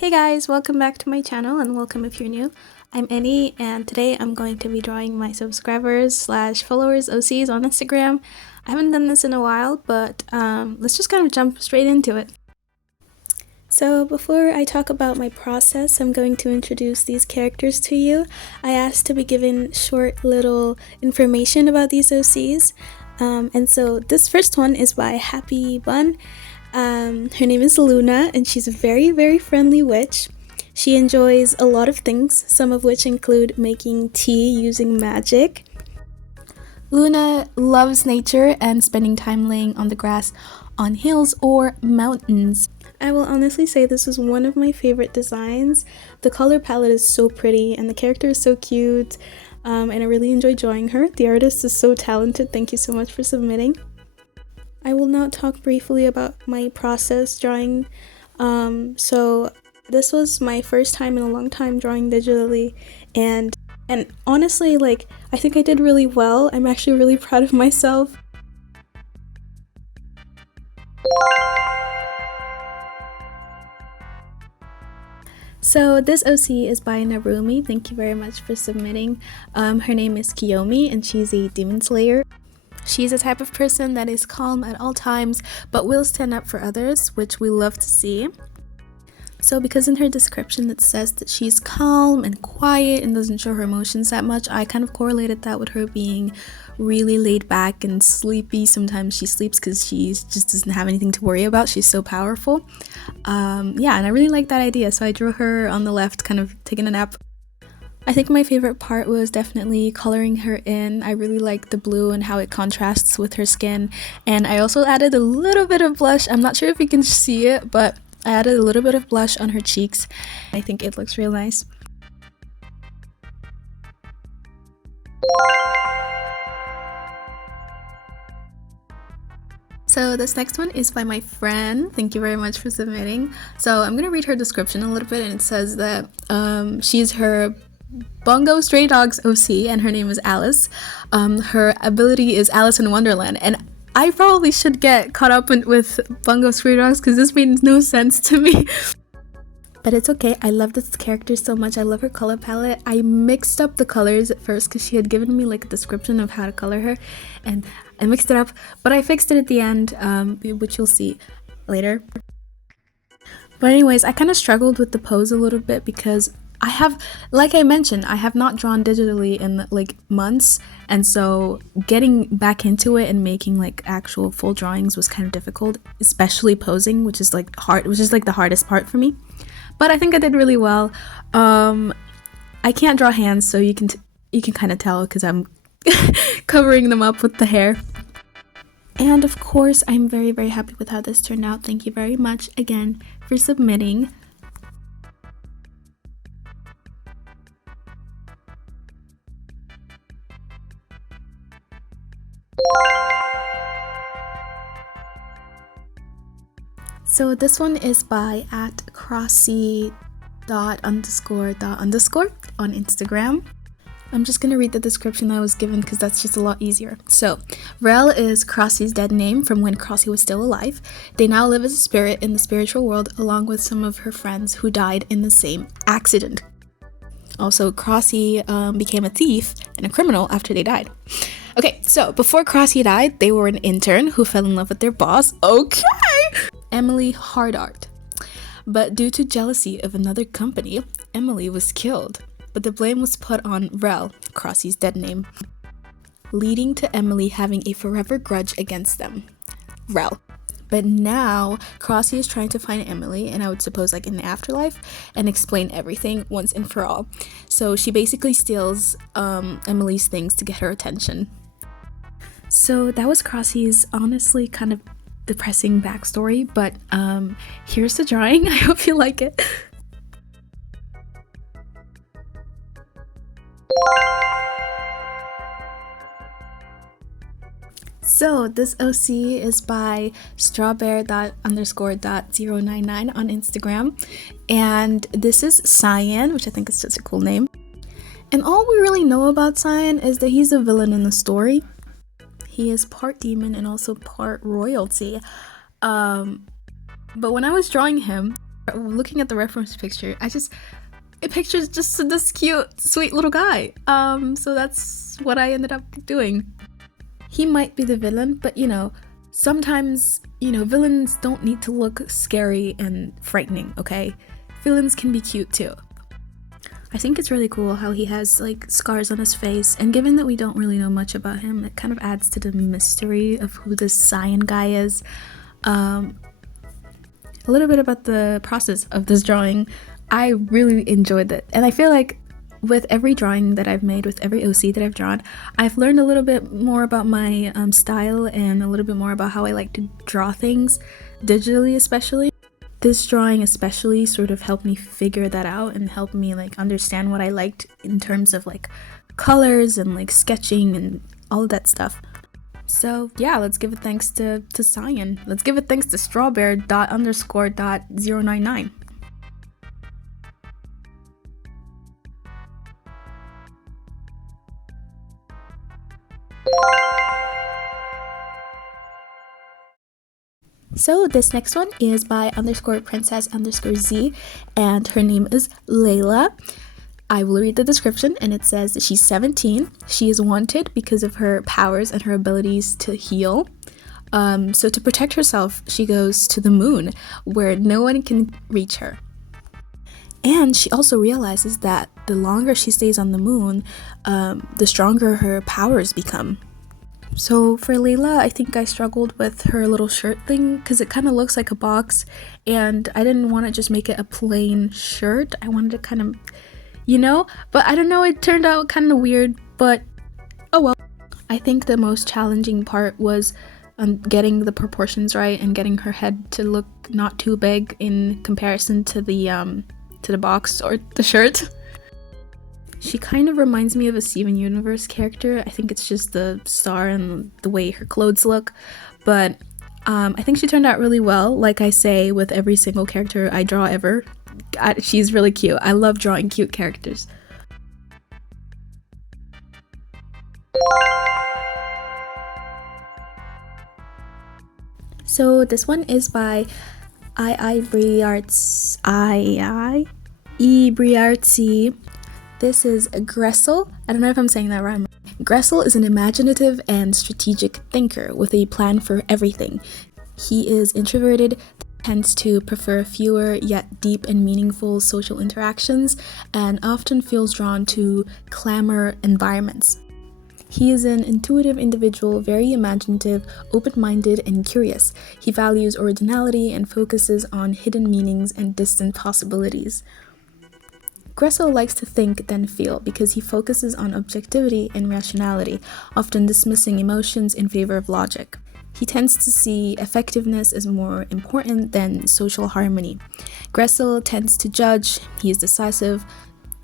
Hey guys, welcome back to my channel and welcome if you're new. I'm Annie and today I'm going to be drawing my subscribers slash followers OCs on Instagram. I haven't done this in a while, but let's just kind of jump straight into it. So before I talk about my process, I'm going to introduce these characters to you. I asked to be given short little information about these OCs. And so this first one is by Happy Bun. Her name is Luna and she's a very friendly witch. She enjoys a lot of things, some of which include making tea using magic. Luna loves nature and spending time laying on the grass on hills or mountains. I will honestly say this is one of my favorite designs. The color palette is so pretty and the character is so cute, and I really enjoy drawing her. The artist is so talented. Thank you so much for submitting. I will now talk briefly about my process drawing. So this was my first time in a long time drawing digitally, and honestly, I think I did really well. I'm actually really proud of myself. So this OC is by Narumi. Thank you very much for submitting. Her name is Kiomi and she's a demon slayer. She's a type of person that is calm at all times but will stand up for others, which we love to see. So because in her description it says that she's calm and quiet and doesn't show her emotions that much, I kind of correlated that with her being really laid back and sleepy. Sometimes she sleeps because she just doesn't have anything to worry about. She's so powerful. Yeah, and I really like that idea, so I drew her on the left kind of taking a nap. I think my favorite part was definitely coloring her in. I really like the blue and how it contrasts with her skin, and I also added a little bit of blush. I'm not sure if you can see it, but I added a little bit of blush on her cheeks. I think it looks real nice. So this next one is by my friend. Thank you very much for submitting. So I'm gonna read her description a little bit, and it says that she's her Bongo Stray Dogs OC and her name is Alice. Her ability is Alice in Wonderland, and I probably should get caught up with Bongo Stray Dogs because this made no sense to me. But it's okay, I love this character so much. I love her color palette. I mixed up the colors at first because she had given me like a description of how to color her, and I mixed it up, but I fixed it at the end, which you'll see later. But anyways, I kind of struggled with the pose a little bit because I have, like I mentioned, I have not drawn digitally in like months, and so getting back into it and making like actual full drawings was kind of difficult, especially posing, which is like the hardest part for me. But I think I did really well. I can't draw hands, so you can kind of tell because I'm covering them up with the hair. And of course, I'm very happy with how this turned out. Thank you very much again for submitting. So this one is by @crossy___ on Instagram. I'm just gonna read the description I was given because that's just a lot easier. So, Rel is Crossy's dead name from when Crossy was still alive. They now live as a spirit in the spiritual world along with some of her friends who died in the same accident. Also, Crossy became a thief and a criminal after they died. Okay, so before Crossy died, they were an intern who fell in love with their boss. Okay! Emily Hardart. But due to jealousy of another company, Emily was killed. But the blame was put on Rel, Crossy's dead name, leading to Emily having a forever grudge against them. Rel. But now, Crossy is trying to find Emily, and I would suppose like in the afterlife, and explain everything once and for all. So she basically steals Emily's things to get her attention. So that was Crossy's honestly kind of depressing backstory, but here's the drawing. I hope you like it. So this OC is by strawbear._.099 on Instagram, and this is Cyan, which I think is such a cool name. And all we really know about Cyan is that he's a villain in the story. He is part demon and also part royalty. But when I was drawing him, Looking at the reference picture, it pictures just this cute, sweet little guy. So that's what I ended up doing. He might be the villain, but sometimes, villains don't need to look scary and frightening, okay? Villains can be cute too. I think it's really cool how he has like scars on his face, and given that we don't really know much about him, it kind of adds to the mystery of who this Cyan guy is. A little bit about the process of this drawing. I really enjoyed it, and I feel like with every drawing that I've made, with every OC that I've drawn, I've learned a little bit more about my style and a little bit more about how I like to draw things, digitally especially. This drawing especially sort of helped me figure that out and helped me like understand what I liked in terms of like colors and like sketching and all of that stuff. So yeah, let's give it thanks to Cyan. Let's give it thanks to strawbear._.099. So this next one is by _princess_z, and her name is Leila. I will read the description, and it says that she's 17. She is wanted because of her powers and her abilities to heal. So to protect herself, she goes to the moon, where no one can reach her. And she also realizes that the longer she stays on the moon, the stronger her powers become. So for Leila, I think I struggled with her little shirt thing because it kind of looks like a box, and I didn't want to just make it a plain shirt. I wanted to kind of, but I don't know, it turned out kind of weird, but oh well. I think the most challenging part was getting the proportions right and getting her head to look not too big in comparison to the box or the shirt. She kind of reminds me of a Steven Universe character. I think it's just the star and the way her clothes look. But I think she turned out really well. Like I say with every single character I draw ever, she's really cute. I love drawing cute characters. So this one is by Briartsy. This is Gressel. I don't know if I'm saying that right. Gressel is an imaginative and strategic thinker with a plan for everything. He is introverted, tends to prefer fewer yet deep and meaningful social interactions, and often feels drawn to clamor environments. He is an intuitive individual, very imaginative, open-minded, and curious. He values originality and focuses on hidden meanings and distant possibilities. Gressel likes to think then feel because he focuses on objectivity and rationality, often dismissing emotions in favor of logic. He tends to see effectiveness as more important than social harmony. Gressel tends to judge. He is decisive,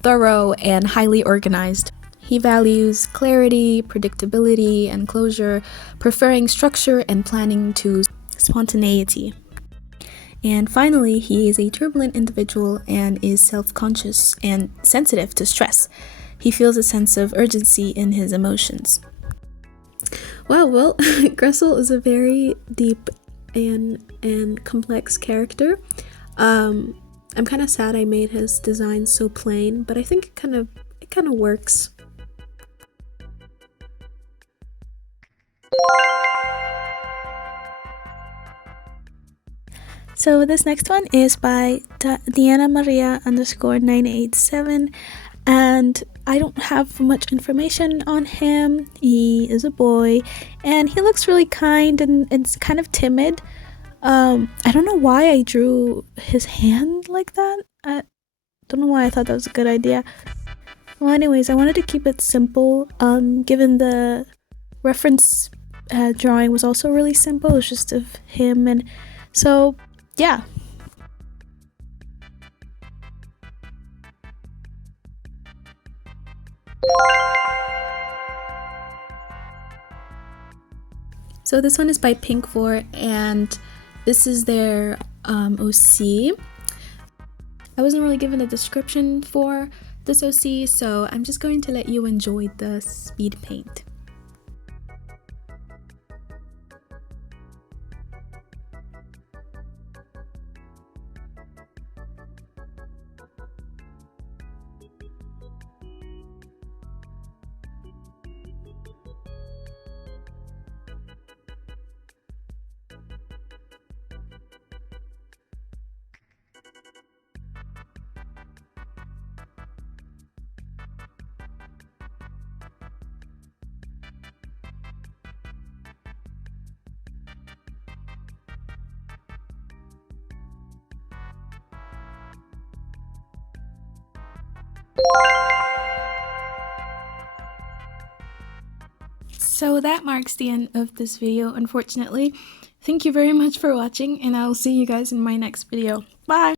thorough, and highly organized. He values clarity, predictability, and closure, preferring structure and planning to spontaneity. And finally, he is a turbulent individual and is self-conscious and sensitive to stress. He feels a sense of urgency in his emotions. Wow, well, Gressel is a very deep and complex character. I'm kind of sad I made his design so plain, but I think it kind of works. So this next one is by Diana Maria _987, and I don't have much information on him. He is a boy, and he looks really kind and kind of timid. I don't know why I drew his hand like that. I don't know why I thought that was a good idea. Well, anyways, I wanted to keep it simple, given the reference drawing was also really simple. It was just of him, and so yeah. So this one is by Pink4, and this is their OC. I wasn't really given a description for this OC, so I'm just going to let you enjoy the speed paint. So that marks the end of this video, unfortunately. Thank you very much for watching, and I'll see you guys in my next video. Bye!